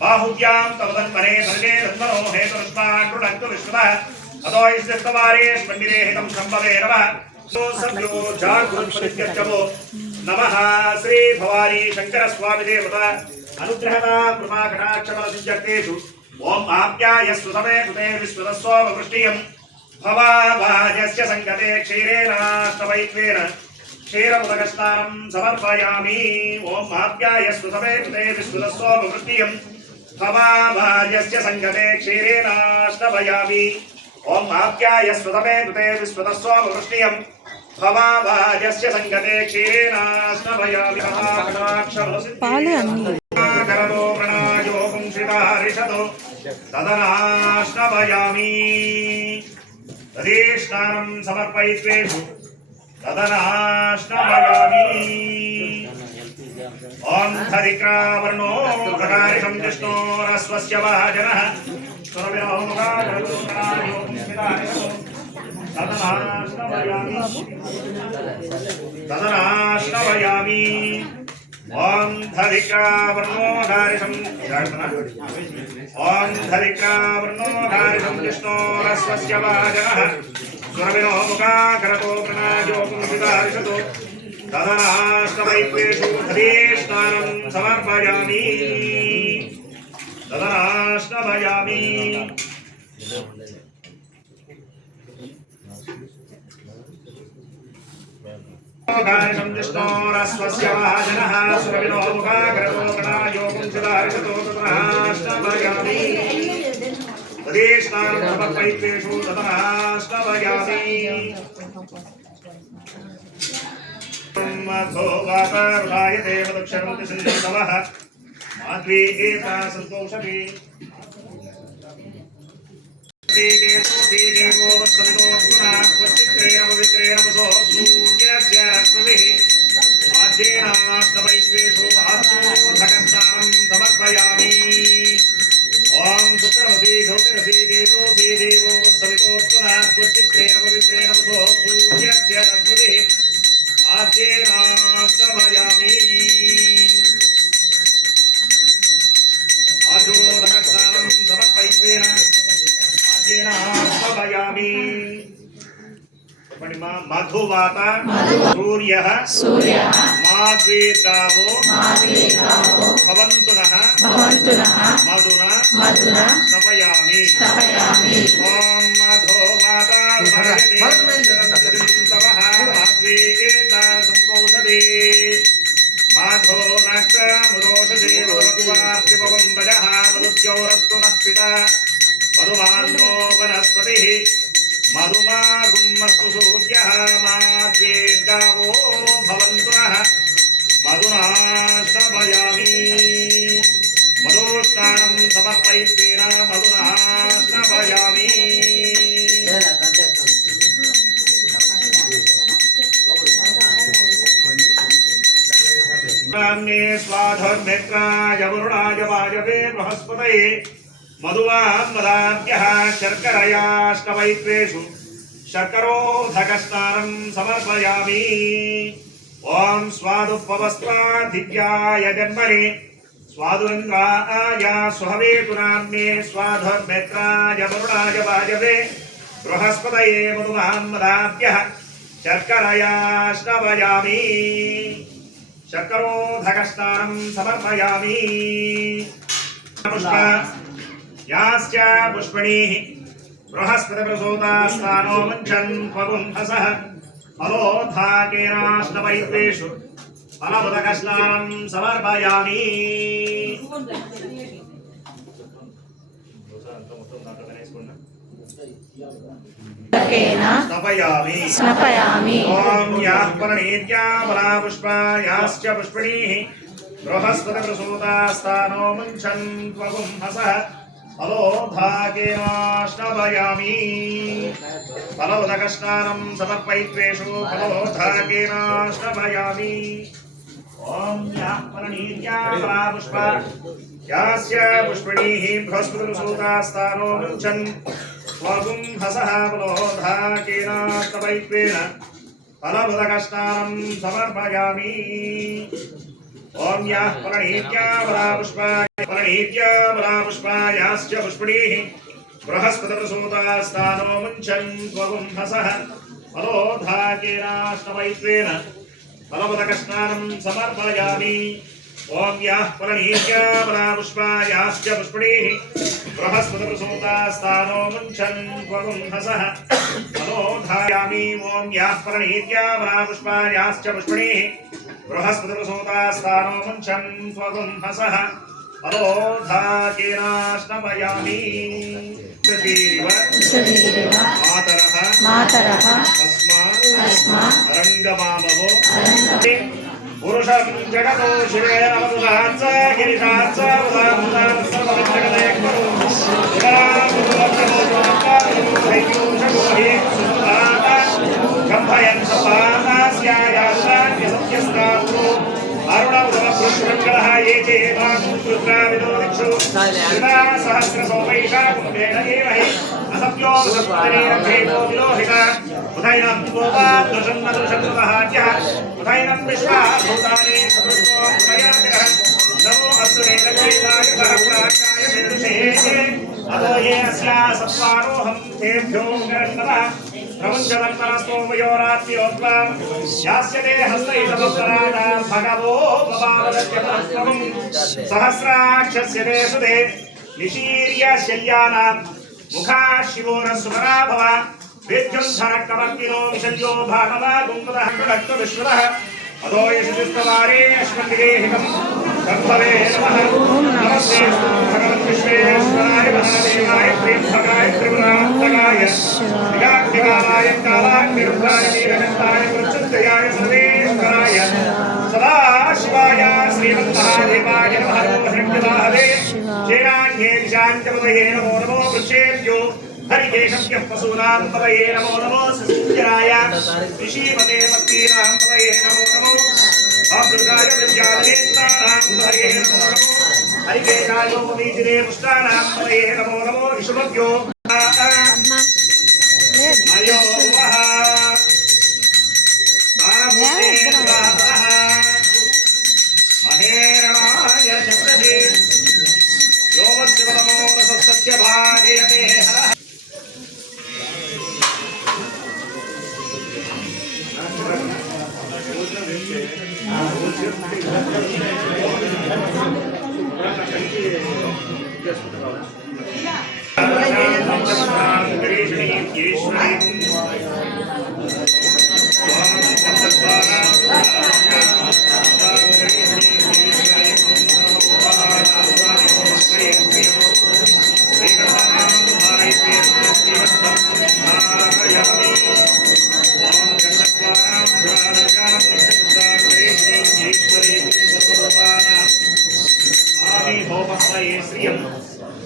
बाहुव्यां तवदन्मने सर्गे रन्मनो हेतुरुष्माण्डुनक्तु विश्वतः अतो इष्टस्तवारे मन्दिरे हितं सम्भवे नमः सो सभ्यो जागृत्पतित्यर्चवो नमः श्री भवानी शंकर स्वामी देवता अनुग्रहता कृपाकटाक्षबलसिद्ध्यर्थेषु ओम आप्यायस्व समे कृते विश्वतस्ववृष्टियं भवाभाजस्य संगते क्षीरेणाष्टवैत्वेन क्षीरमुदकस्नानं समर्पयामि ओम आप्यायस्व समे कृते विश्वतस्ववृष्टियं भवाभाजस्य संगते क्षीरेणाष्टवयामि ओम आप्यायस्व समे कृते विश्वतस्ववृष्टियं भवाभाजस्य संगते क्षीरेणाष्टवयामि करतो प्रणायो पुंसितारिषतो तदनाष्टवयामि तदेष्टानं समर्पयित्वेषु तदनाष्टवयामि ओम धरिक्रावर्णो प्रकारिषं विष्णोरस्वस्य वाजनः स्वरविरोमुखायो पुंसितारिषतो तदनाष्टवयामि ओम धरिक्रावर्णो धारिषं ओम धरिक्रावर्णो धारिषं विष्णोरस्वस्य वाजनः स्वरविरोमुखाकरतो प्रणायो पुंसितारिषतो तदनाष्टवैत्वेषु धरीष्टानं समर्पयामि तदनाष्टवयामि गायनं विष्णोरस्वस्य वाजनः सुरविनोमुखाकरतो प्रणायो पुंसितारिषतो तदनाष्टवयामि तदेष्टानं समर्पयित्वेषु तदनाष्टवयामि मधो वातारुणाय देवदक्षरं दिशन्तवः माध्वी एता सन्तोषति देवो वत्सवितो पुनः वच्चित्रेण पवित्रेण वसो सूर्यस्य रश्मिभिः आद्येनाष्टवैत्वेषु आत्मोर्धकस्नानं समर्पयामि ॐ शुक्रवसी ज्योतिरसी तेजोसी देवो वत्सवितो पुनः वच्चित्रेण पवित्रेण वसो सूर्यस्य रश्मिभिः आद्येनाष्टवयामि आजोदकस्नानं समर्पयित्वेन आद्येनाष्टवयामि मधुवात सूर्यः माद्वीर्गावो भवन्तु नः मधुना स्थपयामि ॐ मधुवात तवः माद्वीर्गा सम्पोषते माधो नक्षमुरोषसे भगवत्वार्तिपवम्बजः मधुद्यौरस्तु नः पिता मधुमान्नो वनस्पतिः मधुमा गुम्मस्तु सूर्यः माद्वीर्गावो भवन्तु नः मधुनाष्टवयामि मधुस्नानं समर्पयित्वेन मधुनाष्टवयामि स्वाधर्मेत्राय वरुणाय वायवे बृहस्पतये मधुवान्मदाभ्यः शर्करयाष्टवैत्वेषु शर्करोधकस्नानं समर्पयामि ॐ स्वादुपवस्त्वादिव्याय जन्मने स्वादुरिन्द्राय स्वहवेतुनाम्ने स्वाधर्मेत्राय वरुणाय वायवे बृहस्पतये मधुवान्मदाभ्यः शर्करयाष्टवयामि शर्करोधकस्नानं समर्पयामि याश्च पुष्पणीः बृहस्पतिप्रसूतास्तानो मुञ्चन् त्वगुंहसः फलोद्धाकेनाष्टवैत्वेषु फलमुदकस्नानं समर्पयामि स्नपयामि ॐ याः पर्णेत्या बलापुष्पा याश्च पुष्पिणीः बृहस्पतिप्रसूतास्तानो मुञ्चन् त्वगुंहसः फलोद्धाकेनाष्टवयामि फलोदकस्नानं समर्पयित्वेषु फलोद्धाकेनाष्टवयामि ॐ याः पर्णेत्या बलापुष्पा यास्य पुष्पिणीः बृहस्पतिप्रसूतास्तानो मुञ्चन् त्वगुंहसः फलोद्धाकेनाष्टवैत्वेन फलमुदकस्नानं समर्पयामि। ओम याः प्रणीत्यावरापुष्पायाश्च पुष्पिणीः बृहस्पतिप्रसूतास्तानो मुञ्चन् त्वगुंहसः फलोद्धाकेनाष्टमैत्वेन फलमुदकस्नानं समर्पयामि। ओम याः प्रणीत्यावरापुष्पायाश्च पुष्पिणीः बृहस्पतिप्रसूतास्तानो मुञ्चन् त्वगुंहसः फलोद्धायामि। ओम याः प्रणीत्यावरापुष्पायाश्च पुष्पिणीः बृहस्पतिप्रसूतास्तानो मुञ्चन् त्वगुंहसः फलोद्धाकेनाष्टमयामि। मातरः अस्मात् रङ्गमामवो पुरुषं जगतो शिवे नमस्तात् गिरिशात् उदात्तात् सर्वं जगते कुरु गम्भयन् सपादास्यायास्तान्यसत्यस्तावो अरुणमुदमपुष्पङ्गलः ये चे रुद्राविदो दिक्षु श्रिता सहस्रसोमैषा कुम्भेन एव हि असत्यो सत्तरीरभेदो विलोहिता उदयनं गोपादृशन्नदृशकृतः उदयनं विश्वा भूतानि सदृशो उदयातिरः नमो असुरेन्द्रक्रीडाय सहस्राक्षाय विदुषे अतो ये अस्या सत्त्वारोहं तेभ्यो नमः प्रमुञ्चदन्तरस्तो वयोरात्म्योत्वा यास्यते हस्तैतवत्तराणां भगवो बभावदत्यपरस्त्वं सहस्राक्षस्य ते सुते निशीर्य शल्यानां मुखा शिवोरसुमरा भव विद्युन्धरक्तवर्तिनो विशल्यो भागवा गुङ्गदः विश्वतः अतो यशुस्तवारे अश्वन्दिगेहितं कर्तवे नमः नमस्ते भगवन् विश्वेश्वराय महादेवाय प्रेमभगाय त्रिपुरान्तकाय दिगाग्निकालाय कालाग्निरुद्राय नीलकण्ठाय प्रचुद्धयाय सर्वेश्वराय सदा शिवाय श्रीमन्महादेवाय नमः हरिवाहवे चेनान्ये दिशाञ्चपतये नमो नमो वृक्षेभ्यो हरिकेशभ्यः पशूनां पतये नमो नमो सस्याय ऋषीपते भक्तीनां पतये नमो नमो अमृताय विद्यालयेन्द्राणां पतये नमो नमो हरिकेशायो बीजरे पुष्टानां पतये नमो नमो विष्णुभ्यो मयो वः सारभूतेन्द्राः महेरणाय चक्रसे योगशिवतमो रसस्य भागयते हरः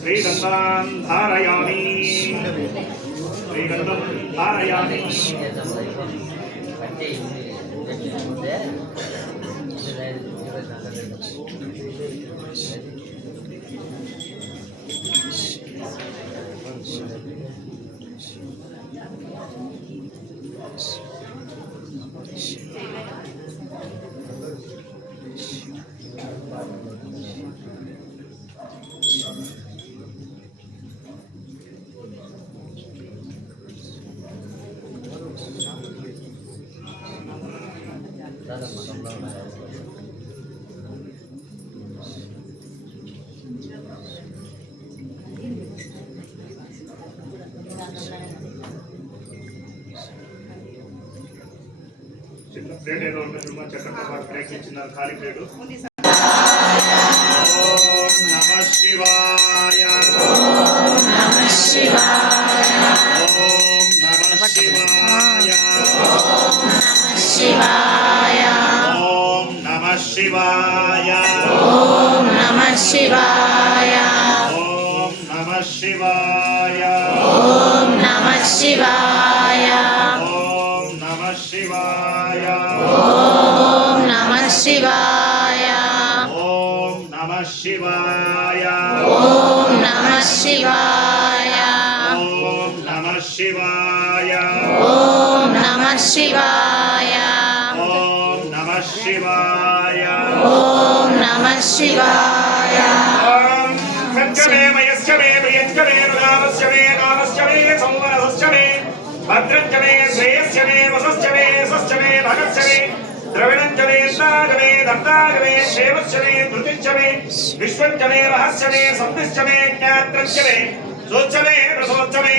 श्रीगन्धां धारयामि श्रीगन्धं धारयामि చిన్న ప్లేట్ ఏదో ఉంటుంది చక్కెర ప్లేట్ ఇచ్చిన ఖాళీ ప్లేట్ ఓం నమః శివాయ ఓం నమః శివాయ ఓం నమః శివాయ ఓం నమః శివాయ ఓం నమః శివాయ ఓం నమః శివాయ ఓం నమః శివాయ ఓం నమః శివాయ ఓం నమః శివాయ ఓం నమః శివాయ ఓం నమః శివాయ ఓం నమః శివాయ ఓం నమః శివాయ ఓం నమః శివాయ ఓం నమః శివాయ ఓం నమః శివాయ ఓం సత్యమే మయస్య మే ప్రియంచ మే రామస్య మే కామస్య మే సౌమనసస్య మే భద్రంచ మే శ్రేయస్య మే వసస్య మే సస్య మే భగస్య మే ద్రవిణంచ మే స్నాగ మే దత్తాగ మే క్షేమస్య మే ధృతించ మే విశ్వంచ మే రహస్య మే సంవిశ్చ మే జ్ఞాత్రంచ మే సోచ్చ మే ప్రసోచ్చ మే